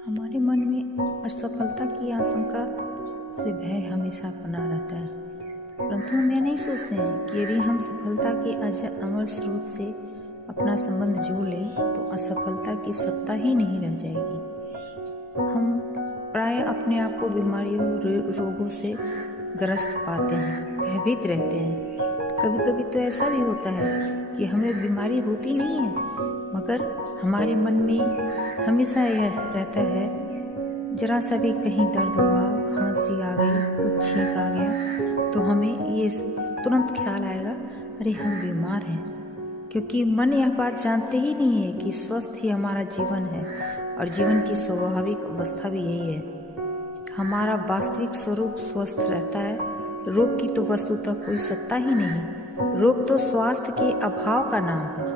हमारे मन में असफलता की आशंका से भय हमेशा बना रहता है, परंतु हम यह नहीं सोचते हैं कि यदि हम सफलता के अमर स्रोत से अपना संबंध जोड़ लें तो असफलता की सत्ता ही नहीं रह जाएगी। हम प्राय अपने आप को बीमारियों रोगों से ग्रस्त पाते हैं, भयभीत रहते हैं। कभी कभी तो ऐसा भी होता है कि हमें बीमारी होती नहीं है, मगर हमारे मन में हमेशा यह रहता है, जरा सा भी कहीं दर्द हुआ, खांसी आ गई, कुछ छींक आ गया तो हमें ये तुरंत ख्याल आएगा, अरे हम बीमार हैं। क्योंकि मन यह बात जानते ही नहीं है कि स्वस्थ ही हमारा जीवन है और जीवन की स्वाभाविक अवस्था भी यही है। हमारा वास्तविक स्वरूप स्वस्थ रहता है। रोग की तो वस्तुतः कोई सत्ता ही नहीं। रोग तो स्वास्थ्य के अभाव का नाम है।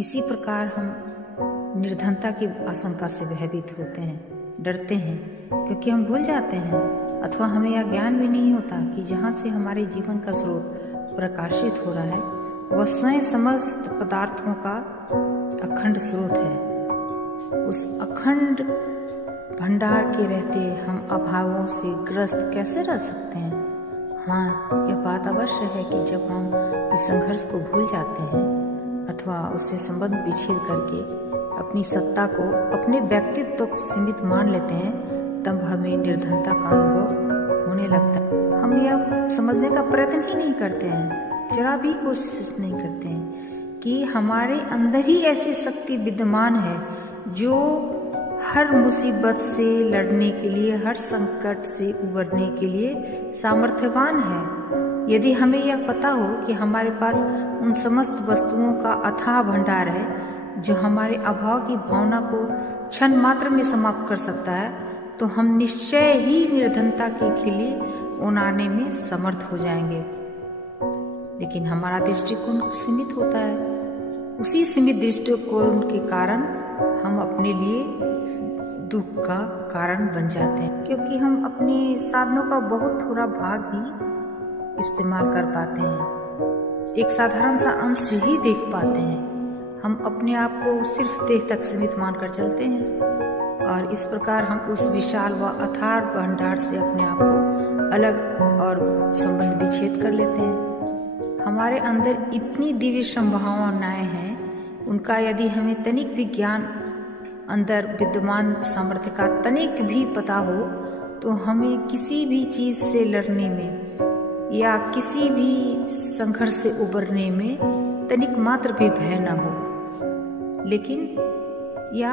इसी प्रकार हम निर्धनता की आशंका से भयभीत होते हैं, डरते हैं, क्योंकि हम भूल जाते हैं अथवा हमें यह ज्ञान भी नहीं होता कि जहाँ से हमारे जीवन का स्रोत प्रकाशित हो रहा है वह स्वयं समस्त पदार्थों का अखंड स्रोत है। उस अखंड भंडार के रहते हम अभावों से ग्रस्त कैसे रह सकते हैं? हाँ, यह बात अवश्य है कि जब हम इस संघर्ष को भूल जाते हैं अथवा उससे संबंध विच्छेद करके अपनी सत्ता को अपने व्यक्तित्व तक सीमित मान लेते हैं, तब हमें निर्धनता का अनुभव होने लगता है। हम यह समझने का प्रयत्न ही नहीं करते हैं, जरा भी कोशिश नहीं करते हैं कि हमारे अंदर ही ऐसी शक्ति विद्यमान है जो हर मुसीबत से लड़ने के लिए, हर संकट से उबरने के लिए सामर्थ्यवान है। यदि हमें यह पता हो कि हमारे पास उन समस्त वस्तुओं का अथाह भंडार है जो हमारे अभाव की भावना को क्षण मात्र में समाप्त कर सकता है, तो हम निश्चय ही निर्धनता की खिल्ली उड़ाने में समर्थ हो जाएंगे। लेकिन हमारा दृष्टिकोण सीमित होता है। उसी सीमित दृष्टिकोण के कारण हम अपने लिए दुख का कारण बन जाते हैं, क्योंकि हम अपने साधनों का बहुत थोड़ा भाग ही इस्तेमाल कर पाते हैं, एक साधारण सा अंश ही देख पाते हैं। हम अपने आप को सिर्फ देह तक सीमित मानकर चलते हैं और इस प्रकार हम उस विशाल व अथाह भंडार से अपने आप को अलग और संबंध विच्छेद कर लेते हैं। हमारे अंदर इतनी दिव्य संभावनाएं हैं, उनका यदि हमें तनिक भी ज्ञान, अंदर विद्यमान सामर्थ्य का तनिक भी पता हो, तो हमें किसी भी चीज से लड़ने में या किसी भी संघर्ष से उबरने में तनिक मात्र भी भय न हो। लेकिन या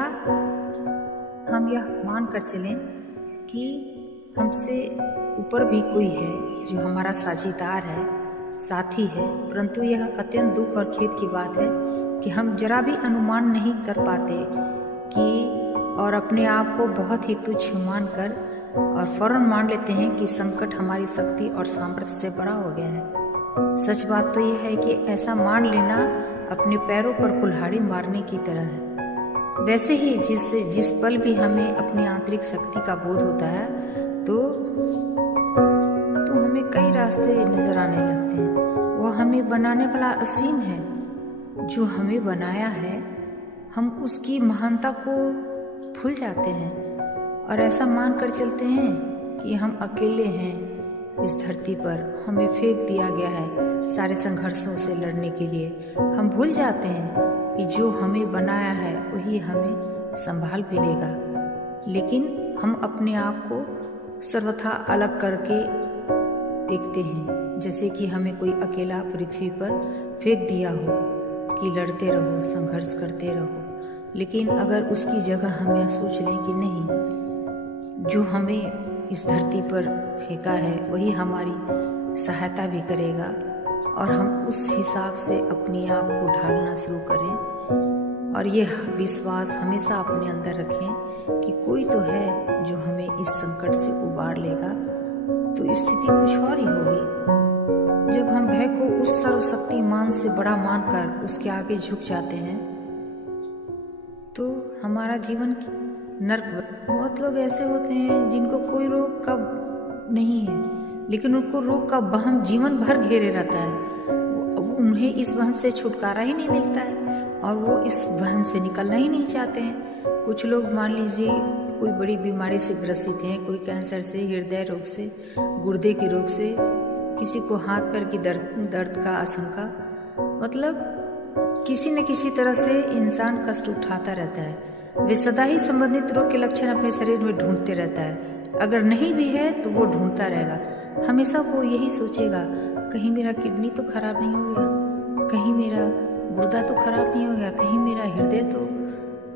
हम यह मान कर चलें कि हमसे ऊपर भी कोई है जो हमारा साझीदार है, साथी है, परंतु यह अत्यंत दुख और खेद की बात है कि हम जरा भी अनुमान नहीं कर पाते कि और अपने आप को बहुत ही तुच्छ मानकर और फौरन मान लेते हैं कि संकट हमारी शक्ति और सामर्थ्य से बड़ा हो गया है। सच बात तो यह है कि ऐसा मान लेना अपने पैरों पर कुल्हाड़ी मारने की तरह है। वैसे ही जिस पल भी हमें अपनी आंतरिक शक्ति का बोध होता है तो हमें कई रास्ते नजर आने लगते हैं। वह हमें बनाने वाला असीम है जो हमें बनाया है। हम उसकी महानता को भूल जाते हैं और ऐसा मान कर चलते हैं कि हम अकेले हैं इस धरती पर, हमें फेंक दिया गया है सारे संघर्षों से लड़ने के लिए। हम भूल जाते हैं कि जो हमें बनाया है वही हमें संभाल भी लेगा। लेकिन हम अपने आप को सर्वथा अलग करके देखते हैं, जैसे कि हमें कोई अकेला पृथ्वी पर फेंक दिया हो कि लड़ते रहो, संघर्ष करते रहो। लेकिन अगर उसकी जगह हम यह सोच लें कि नहीं, जो हमें इस धरती पर फेंका है वही हमारी सहायता भी करेगा और हम उस हिसाब से अपने आप को ढालना शुरू करें और यह विश्वास हमेशा अपने अंदर रखें कि कोई तो है जो हमें इस संकट से उबार लेगा, तो स्थिति कुछ और ही होगी। जब हम भय को उस सर्वशक्तिमान से बड़ा मानकर उसके आगे झुक जाते हैं तो हमारा जीवन नर्क। बहुत लोग ऐसे होते हैं जिनको कोई रोग का नहीं है, लेकिन उनको रोग का वहम जीवन भर घेरे रहता है। उन्हें इस वहम से छुटकारा ही नहीं मिलता है और वो इस वहम से निकलना ही नहीं चाहते हैं। कुछ लोग मान लीजिए कोई बड़ी बीमारी से ग्रसित हैं, कोई कैंसर से, हृदय रोग से, गुर्दे के रोग से, किसी को हाथ पैर की दर्द का आशंका, मतलब किसी न किसी तरह से इंसान कष्ट उठाता रहता है। वे सदा ही संबंधित रोग के लक्षण अपने शरीर में ढूंढते रहता है। अगर नहीं भी है तो वो ढूंढता रहेगा। हमेशा वो यही सोचेगा, कहीं मेरा किडनी तो खराब नहीं हो गया, कहीं मेरा गुर्दा तो खराब नहीं हो गया, कहीं मेरा हृदय तो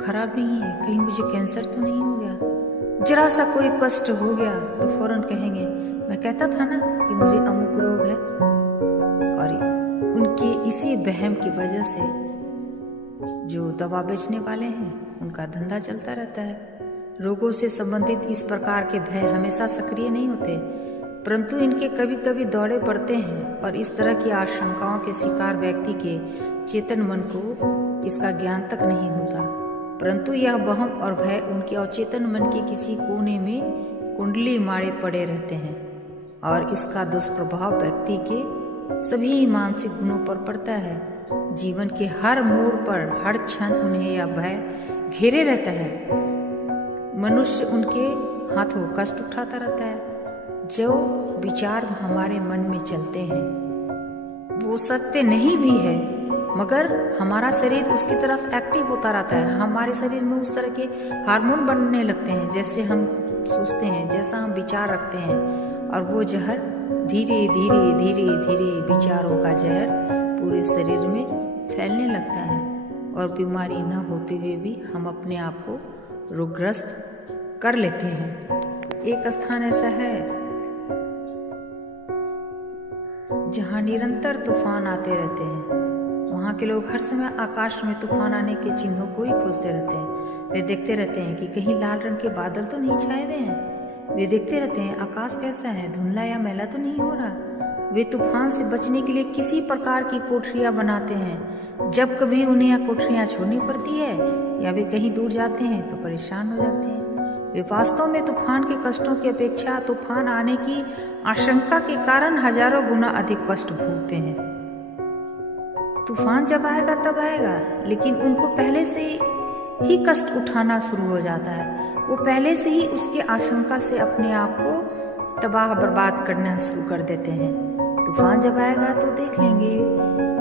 खराब नहीं है, कहीं मुझे कैंसर तो नहीं हो गया। जरा सा कोई कष्ट हो गया तो फौरन कहेंगे, मैं कहता था ना कि मुझे अमुक रोग है। और उनके इसी वहम की वजह से जो दवा बेचने वाले हैं उनका धंधा चलता रहता है। रोगों से संबंधित इस प्रकार के भय हमेशा सक्रिय नहीं होते, परंतु इनके कभी कभी दौड़े पड़ते हैं और इस तरह की आशंकाओं के शिकार व्यक्ति के चेतन मन को इसका ज्ञान तक नहीं होता, परंतु यह वहम और भय उनके अचेतन मन के किसी कोने में कुंडली मारे पड़े रहते हैं और इसका दुष्प्रभाव व्यक्ति के सभी मानसिक गुणों पर पड़ता है। जीवन के हर मोड़ पर हर क्षण उन्हें यह भय घेरे रहता है। मनुष्य उनके हाथों कष्ट उठाता रहता है। जो विचार हमारे मन में चलते हैं वो सत्य नहीं भी है, मगर हमारा शरीर उसकी तरफ एक्टिव होता रहता है। हमारे शरीर में उस तरह के हार्मोन बनने लगते हैं, जैसे हम सोचते हैं, जैसा हम विचार रखते हैं, और वो जहर धीरे धीरे धीरे धीरे विचारों का जहर पूरे शरीर में फैलने लगता है और बीमारी न होते हुए भी हम अपने आप को रोगग्रस्त कर लेते हैं। एक स्थान ऐसा है जहाँ निरंतर तूफान आते रहते हैं। वहाँ के लोग हर समय आकाश में तूफान आने के चिन्हों को ही खोजते रहते हैं। वे देखते रहते हैं कि कहीं लाल रंग के बादल तो नहीं छाए हुए हैं। वे देखते रहते हैं आकाश कैसा है, धुंधला या मैला तो नहीं हो रहा। वे तूफान से बचने के लिए किसी प्रकार की कोठरियां बनाते हैं। जब कभी उन्हें यह कोठरियां छोड़नी पड़ती है या वे कहीं दूर जाते हैं तो परेशान हो जाते हैं। वे वास्तव में तूफान के कष्टों की अपेक्षा तूफान आने की आशंका के कारण हजारों गुना अधिक कष्ट भोगते हैं। तूफान जब आएगा तब आएगा, लेकिन उनको पहले से ही कष्ट उठाना शुरू हो जाता है। वो पहले से ही उसकी आशंका से अपने आप को तबाह बर्बाद करना शुरू कर देते हैं। तूफान जब आएगा तो देख लेंगे,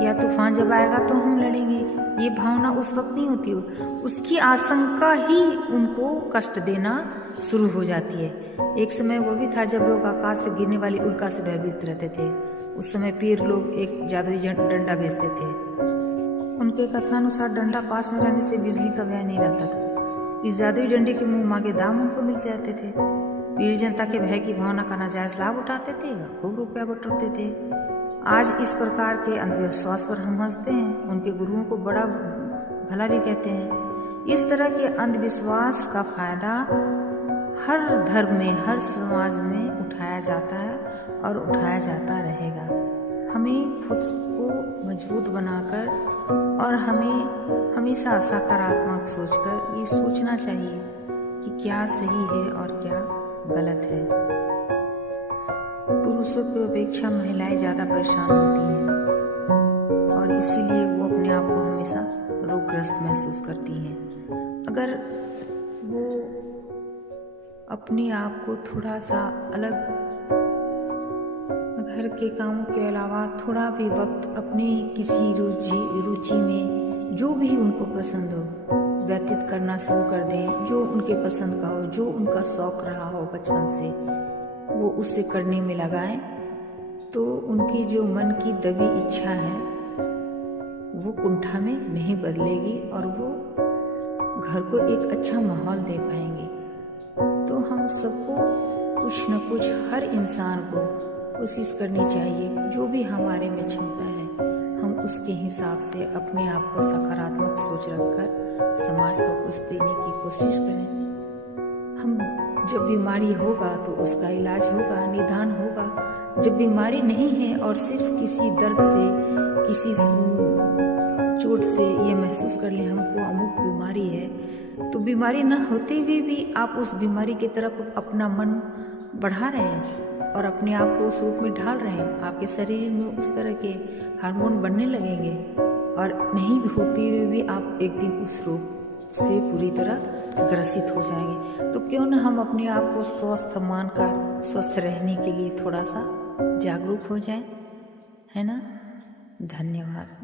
या तूफान जब आएगा तो हम लड़ेंगे, ये भावना उस वक्त नहीं होती। उसकी आशंका ही उनको कष्ट देना शुरू हो जाती है। एक समय वो भी था जब लोग आकाश से गिरने वाली उल्का से भयभीत रहते थे। उस समय पीर लोग एक जादुई डंडा बेचते थे। उनके कथनानुसार डंडा पास में रहने से बिजली का व्यय नहीं रहता था। इस जादुई डंडे के मुंह मांगे दाम उनको मिल जाते थे। पीर जनता के भय की भावना का नाजायज लाभ उठाते थे और खूब रुपया बटोरते थे। आज इस प्रकार के अंधविश्वास पर हम हंसते हैं, उनके गुरुओं को बड़ा भला भी कहते हैं। इस तरह के अंधविश्वास का फायदा हर धर्म में, हर समाज में उठाया जाता है और उठाया जाता रहेगा। हमें खुद को मजबूत बनाकर और हमें हमेशा सकारात्मक सोचकर ये सोचना चाहिए कि क्या सही है और क्या गलत है। पुरुषों की अपेक्षा महिलाएं ज़्यादा परेशान होती हैं और इसीलिए वो अपने आप को हमेशा रोगग्रस्त महसूस करती हैं। अगर वो अपने आप को थोड़ा सा अलग, घर के कामों के अलावा थोड़ा भी वक्त अपनी किसी रुचि में जो भी उनको पसंद हो व्यतीत करना शुरू कर दें, जो उनके पसंद का हो, जो उनका शौक रहा हो बचपन से, वो उससे करने में लगाएं, तो उनकी जो मन की दबी इच्छा है वो कुंठा में नहीं बदलेगी और वो घर को एक अच्छा माहौल दे पाएंगे। तो हम सबको कुछ न कुछ, हर इंसान को कोशिश करनी चाहिए, जो भी हमारे में क्षमता है हम उसके हिसाब से अपने आप को सकारात्मक सोच रखकर समाज को कुछ देने की कोशिश करें। हम जब बीमारी होगा तो उसका इलाज होगा, निदान होगा। जब बीमारी नहीं है और सिर्फ किसी दर्द से, किसी चोट से ये महसूस कर ले हमको अमुक बीमारी है, तो बीमारी न होते हुए भी आप उस बीमारी की तरफ अपना मन बढ़ा रहे हैं और अपने आप को उस रूप में ढाल रहे हैं। आपके शरीर में उस तरह के हार्मोन बनने लगेंगे और नहीं भी होते हुए भी आप एक दिन उस रोग से पूरी तरह ग्रसित हो जाएंगे। तो क्यों ना हम अपने आप को स्वस्थ मानकर स्वस्थ रहने के लिए थोड़ा सा जागरूक हो जाएं, है ना। धन्यवाद।